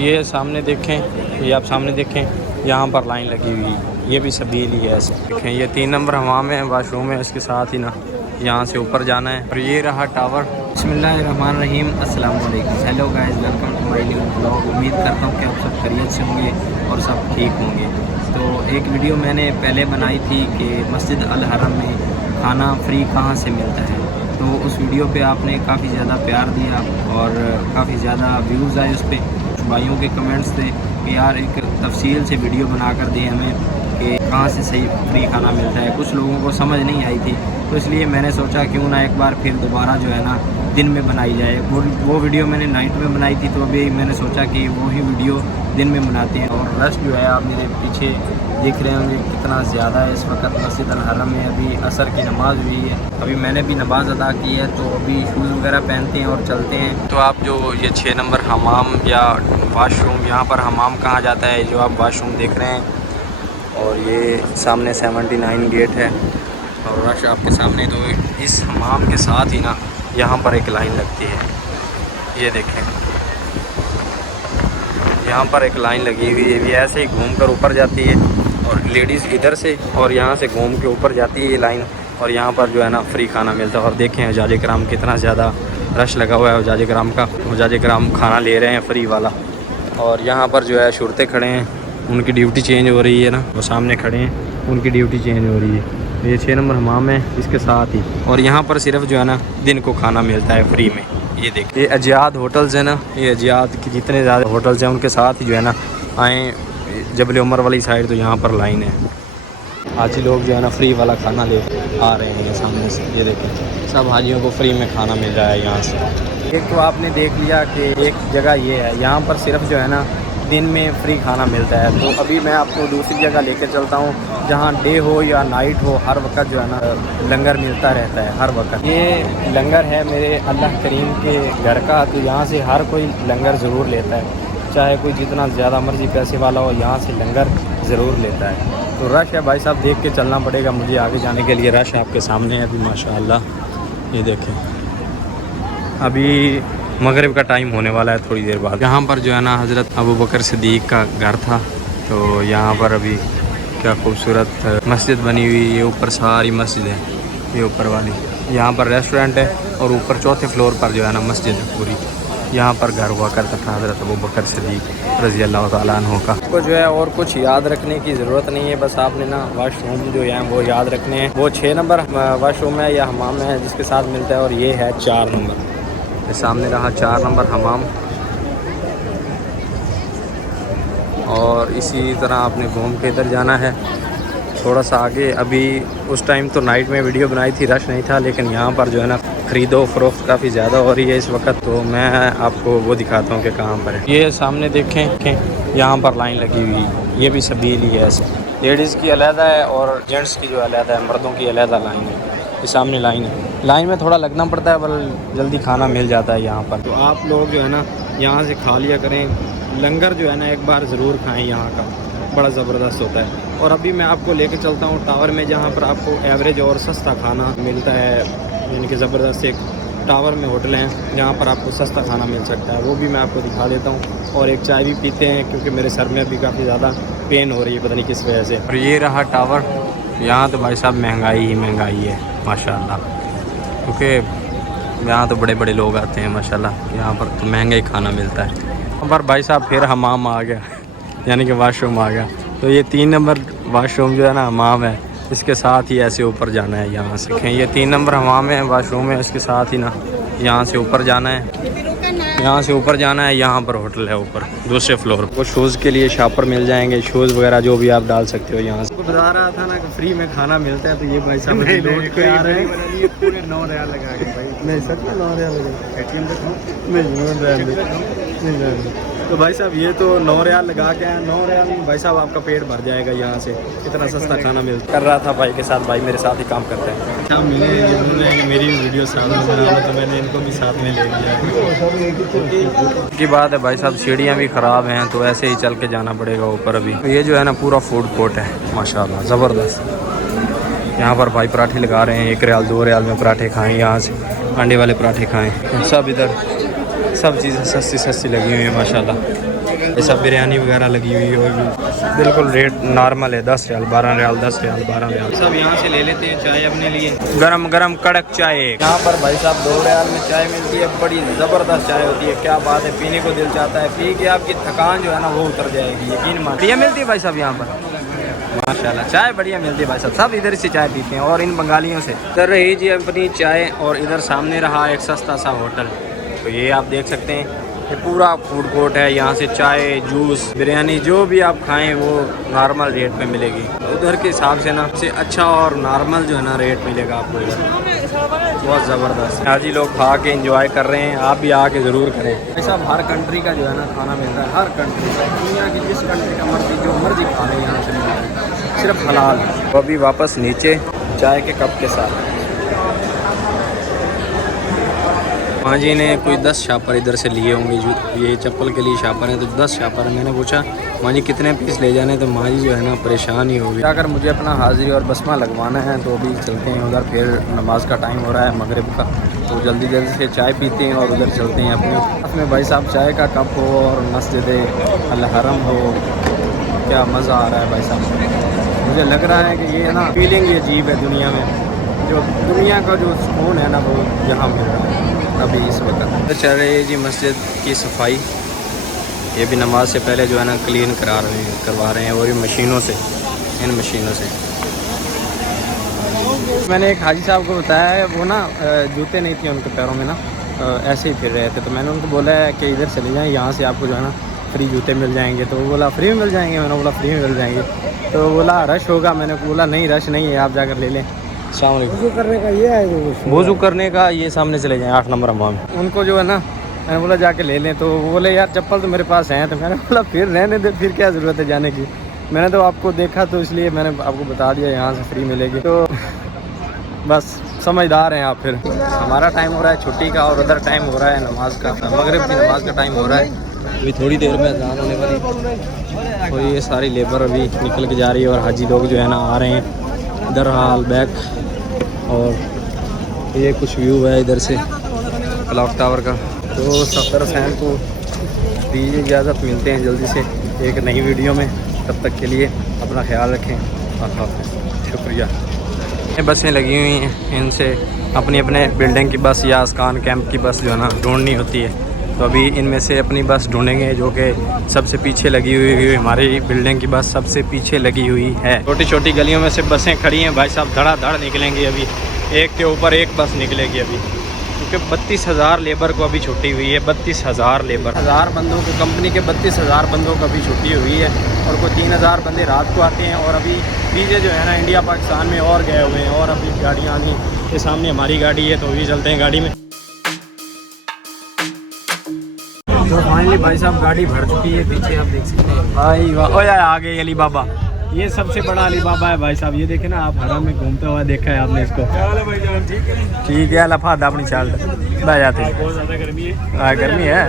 ये सामने देखें, ये आप सामने देखें, यहाँ पर लाइन लगी हुई है, ये भी सबील ही है ऐसे। देखें ये 3 नंबर हमाम है, वाशरूम है, इसके साथ ही ना यहाँ से ऊपर जाना है। और ये रहा टावर। बिस्मिल्लाहिर्रहमानिर्रहीम, अस्सलाम वालेकुम। Hello guys, welcome to my new blog. उम्मीद करता हूँ कि आप सब खैरियत से होंगे और सब ठीक होंगे। तो एक वीडियो मैंने पहले बनाई थी कि मस्जिद अल हरम में खाना फ्री कहाँ से मिलता है। तो उस वीडियो पे आपने काफ़ी ज़्यादा प्यार दिया और काफ़ी ज़्यादा व्यूज़ आए उस पर। भाइयों के कमेंट्स थे कि यार एक तफसील से वीडियो बना कर दें हमें कि कहाँ से सही फ्री खाना मिलता है। कुछ लोगों को समझ नहीं आई थी, तो इसलिए मैंने सोचा क्यों ना एक बार फिर दोबारा जो है ना दिन में बनाई जाए। वो वीडियो मैंने नाइट में बनाई थी, तो अभी मैंने सोचा कि वही वीडियो दिन में बनाते हैं। और रश जो है आप मेरे पीछे देख रहे होंगे कितना ज़्यादा है इस वक्त मस्जिद अल हरम में। अभी असर की नमाज़ हुई है, अभी मैंने भी नमाज़ अदा की है, तो अभी शूज़ वगैरह पहनते हैं और चलते हैं। तो आप जो ये 6 नंबर हमाम या वाशरूम, यहाँ पर हमाम कहा जाता है, जो आप वाशरूम देख रहे हैं, और ये सामने 79 गेट है और रश आपके सामने। तो इस हमाम के साथ ही ना यहाँ पर एक लाइन लगती है, ये देखें, यहाँ पर एक लाइन लगी हुई है। ये ऐसे ही घूम कर ऊपर जाती है और लेडीज़ इधर से और यहाँ से घूम के ऊपर जाती है ये लाइन, और यहाँ पर जो है ना फ्री खाना मिलता है। और देखें हजाज कराम कितना ज़्यादा रश लगा हुआ है हजाज कराम का। हजाज कराम खाना ले रहे हैं फ्री वाला, और यहाँ पर जो है शुरते खड़े हैं, उनकी ड्यूटी चेंज हो रही है ना, वो सामने खड़े हैं, उनकी ड्यूटी चेंज हो रही है। ये 6 नंबर हमाम है इसके साथ ही, और यहाँ पर सिर्फ जो है ना दिन को खाना मिलता है फ्री में। ये देखिए, ये अजियाद होटल्स है ना, ये अजियाद की जितने ज़्यादा होटल्स हैं उनके साथ ही जो है ना आए जबल उमर वाली साइड, तो यहाँ पर लाइन है। हाजी लोग जो है ना फ्री वाला खाना ले आ रहे हैं सामने से। ये देखें, सब हाजियों को फ्री में खाना मिल रहा है यहाँ से। एक तो आपने देख लिया कि एक जगह ये है, यहाँ पर सिर्फ जो है ना दिन में फ्री खाना मिलता है। तो अभी मैं आपको दूसरी जगह लेकर चलता हूँ जहाँ डे हो या नाइट हो, हर वक्त जो है ना लंगर मिलता रहता है हर वक्त। ये लंगर है मेरे अल्लाह करीम के घर का, तो यहाँ से हर कोई लंगर ज़रूर लेता है, चाहे कोई जितना ज़्यादा मर्जी पैसे वाला हो, यहाँ से लंगर ज़रूर लेता है। तो रश है भाई साहब, देख के चलना पड़ेगा मुझे आगे जाने के लिए। रश आपके सामने है अभी माशाअल्लाह, ये देखें, अभी मगरिब का टाइम होने वाला है थोड़ी देर बाद। यहाँ पर जो है ना हज़रत अबू बकर सिद्दीक़ का घर था, तो यहाँ पर अभी क्या खूबसूरत मस्जिद बनी हुई। ये ऊपर सारी मस्जिद है, ये ऊपर वाली, यहाँ पर रेस्टोरेंट है, और ऊपर चौथे फ्लोर पर जो है ना मस्जिद है पूरी। यहाँ पर घर हुआ करता था हज़रत अबू बकर सिद्दीक़ रज़ी अल्लाह तआला अन्हु का। आपको जो है और कुछ याद रखने की ज़रूरत नहीं है, बस आपने ना वाशरूम जो है वो याद रखने हैं। वो 6 नंबर वाशरूम है या हमाम है जिसके साथ मिलता है, और ये है 4 नंबर। ये सामने रहा 4 नंबर हमाम, और इसी तरह आपने घूम के इधर जाना है थोड़ा सा आगे। अभी उस टाइम तो नाइट में वीडियो बनाई थी, रश नहीं था, लेकिन यहाँ पर जो है ना ख़रीदो फरोख्त काफ़ी ज़्यादा हो रही है इस वक्त। तो मैं आपको वो दिखाता हूँ कि कहाँ पर है। ये सामने देखें, यहाँ पर लाइन लगी हुई, ये भी सबील ही है ऐसे। लेडीज़ की अलहदा है और जेंट्स की जो अलहदा है, मर्दों की अलहदा लाइन है। ये सामने लाइन है, लाइन में थोड़ा लगना पड़ता है पर जल्दी खाना मिल जाता है यहाँ पर। तो आप लोग जो है ना यहाँ से खा लिया करें, लंगर जो है ना एक बार ज़रूर खाएँ, यहाँ का बड़ा ज़बरदस्त होता है। और अभी मैं आपको लेके चलता हूँ टावर में, जहाँ पर आपको एवरेज और सस्ता खाना मिलता है, यानी कि ज़बरदस्त एक टावर में होटल हैं जहाँ पर आपको सस्ता खाना मिल सकता है, वो भी मैं आपको दिखा देता हूँ। और एक चाय भी पीते हैं क्योंकि मेरे सर में अभी काफ़ी ज़्यादा पेन हो रही है, पता नहीं किस वजह से। और ये रहा टावर, यहाँ तो भाई साहब महंगाई ही महंगाई है माशाल्लाह, क्योंकि यहाँ तो बड़े बड़े लोग आते हैं माशाल्लाह, यहाँ पर तो महंगा ही खाना मिलता है। यहाँ पर भाई साहब फिर हमाम आ गया, यानी कि वाशरूम आ गया। तो ये 3 नंबर वाशरूम जो है ना हमाम है, इसके साथ ही ऐसे ऊपर जाना है। यहाँ से देखें, ये 3 नंबर हमाम है, वाशरूम है, इसके साथ ही ना यहाँ से ऊपर जाना है, यहाँ से ऊपर जाना है। यहाँ पर होटल है ऊपर दूसरे फ्लोर पर। शूज़ के लिए शॉपर मिल जाएंगे, शूज़ वगैरह जो भी आप डाल सकते हो। यहाँ से बता रहा था ना कि फ्री में खाना मिलता है, तो ये भाई साहब लौट के आ रहे हैं पूरे 9 रियाल लगा के। भाई नहीं सच में 9 रियाल लगा, तो भाई साहब ये तो 9 रियाल लगा के हैं। 9 रियाल में भाई साहब आपका पेट भर जाएगा, यहाँ से इतना सस्ता खाना मिलता। कर रहा था भाई के साथ, भाई मेरे साथ ही काम करते हैं। साहब मिले ये बोल रहे हैं कि मेरी वीडियो सामने बना, तो मैंने इनको भी साथ में ले लिया। की बात है भाई साहब, सीढ़ियाँ भी ख़राब हैं, तो ऐसे ही चल के जाना पड़ेगा ऊपर। अभी ये जो है ना पूरा फूड कोर्ट है माशाल्लाह, ज़बरदस्त। यहाँ पर भाई पराठे लगा रहे हैं, 1 रियाल 2 रियाल में पराठे खाएँ, यहाँ से अंडे वाले पराठे खाएँ। सब इधर सब चीज़ें सस्ती सस्ती लगी हुई हैं माशाल्लाह। ये सब बिरयानी वगैरह लगी हुई है और भी बिल्कुल रेट नॉर्मल है। 10 रियाल, 12 रियाल, 10 रियाल, 12 रियाल। सब यहाँ से ले लेते हैं चाय अपने लिए, गरम गरम कड़क चाय। यहाँ पर भाई साहब 2 रियाल में चाय मिलती है, बड़ी ज़बरदस्त चाय होती है, क्या बात है, पीने को दिल चाहता है। पी के आपकी थकान जो है ना वो उतर जाएगी, यकीन मानिए। बढ़िया मिलती है भाई साहब यहाँ पर, माशाल्लाह चाय बढ़िया मिलती है भाई साहब। सब इधर से चाय पीते हैं और इन बंगालियों से। इधर रही जी अपनी चाय और इधर सामने रहा एक सस्ता सा होटल। तो ये आप देख सकते हैं, ये पूरा फूड कोर्ट है। यहाँ से चाय, जूस, बिरयानी जो भी आप खाएं वो नॉर्मल रेट पे मिलेगी। उधर के हिसाब से ना से अच्छा और नॉर्मल जो है ना रेट मिलेगा आपको इधर, बहुत ज़बरदस्त। आज ही लोग खा के एंजॉय कर रहे हैं, आप भी आके ज़रूर करें। ऐसा हर कंट्री का जो है ना खाना मिलता है, हर कंट्री का, दुनिया की जिस कंट्री का मर्जी जो मर्जी खा लें यहाँ से मिलता है, सिर्फ हलाल। तो अभी वापस नीचे चाय के कप के साथ माँ जी ने कोई 10 शापर इधर से लिए होंगे। जो ये चप्पल के लिए शापर हैं तो 10 शापर है। मैंने पूछा माँ जी कितने पीस ले जाने, तो माँ जी जो है ना परेशान ही हो गई। अगर मुझे अपना हाजिरी और बसमा लगवाना है तो अभी चलते हैं उधर, फिर नमाज का टाइम हो रहा है मगरिब का, तो जल्दी जल्दी से चाय पीते हैं और उधर चलते हैं अपने भाई साहब चाय का कप हो और मस्जिद अल हरम हो। क्या मज़ा आ रहा है भाई साहब। मुझे लग रहा है कि ये ना फीलिंग ये अजीब है दुनिया में, जो दुनिया का जो सुकून है ना वो यहाँ मिल रहा है अभी इस वक्त। तो चल रही है जी मस्जिद की सफाई। ये भी नमाज से पहले जो है ना क्लीन करवा रहे हैं और ये मशीनों से, इन मशीनों से। मैंने एक हाजी साहब को बताया है, वो ना जूते नहीं थे उनके पैरों में ना, ऐसे ही फिर रहे थे। तो मैंने उनको बोला है कि इधर चले जाएँ, यहाँ से आपको जो है ना फ्री जूते मिल जाएंगे। तो वो बोला फ्री में मिल जाएंगे। मैंने बोला फ्री में मिल जाएंगे। तो बोला रश होगा। मैंने बोला नहीं रश नहीं है, आप जाकर ले लें। वज़ू करने का ये है, वज़ू करने का ये सामने चले जाएँ 8 नंबर हमाम। उनको जो है ना मैंने बोला जाके ले लें। तो वो बोले यार चप्पल तो मेरे पास हैं। तो मैंने बोला फिर रहने दे, फिर क्या ज़रूरत है जाने की। मैंने तो आपको देखा तो इसलिए मैंने आपको बता दिया यहाँ से फ्री मिलेगी। तो बस समझदार हैं आप। फिर हमारा टाइम हो रहा है छुट्टी का और उधर टाइम हो रहा है नमाज का, मगरिब की नमाज का टाइम हो रहा है। अभी थोड़ी देर में अज़ान होने वाली। और ये सारी लेबर अभी निकल के जा रही है और हाजी लोग जो है ना आ रहे हैं। इधर हाल बैक और ये कुछ व्यू है इधर से क्लॉक टावर का। तो सफ़र फैन को दीजिए इजाज़त, मिलते हैं जल्दी से एक नई वीडियो में। तब तक के लिए अपना ख्याल रखें। अल्लाह हाफ़िज़, शुक्रिया। ये बसें लगी हुई हैं, इनसे अपने बिल्डिंग की बस या अस्कान कैंप की बस जो है ना ढूंढनी होती है। तो अभी इनमें से अपनी बस ढूंढेंगे जो कि सबसे पीछे लगी हुई है। हमारी बिल्डिंग की बस सबसे पीछे लगी हुई है। छोटी छोटी गलियों में से बसें खड़ी हैं भाई साहब, धड़ाधड़ निकलेंगी। अभी एक के ऊपर एक बस निकलेगी अभी, क्योंकि 32,000 लेबर को अभी छुट्टी हुई है। 32,000 लेबर, 1000 बंदों को, कंपनी के 32,000 बंदों को अभी छुट्टी हुई है। और कोई 3,000 बंदे रात को आते हैं। और अभी पीछे जो है ना इंडिया पाकिस्तान में और गए हुए हैं। और अभी गाड़ियाँ आ गई, ये सामने हमारी गाड़ी है तो अभी चलते हैं गाड़ी में। तो फाइनली भाई साहब गाड़ी भर चुकी है, पीछे आप देख सकते हैं। भाई वाह, ओ यार आ गए अली बाबा। ये सबसे बड़ा अली बाबा है भाई साहब। ये देखे ना आप, हरम में घूमते हुए देखा है आपने इसको। ठीक है लफा अपनी चाल बह जाते हैं। बहुत ज़्यादा गर्मी है, गर्मी है।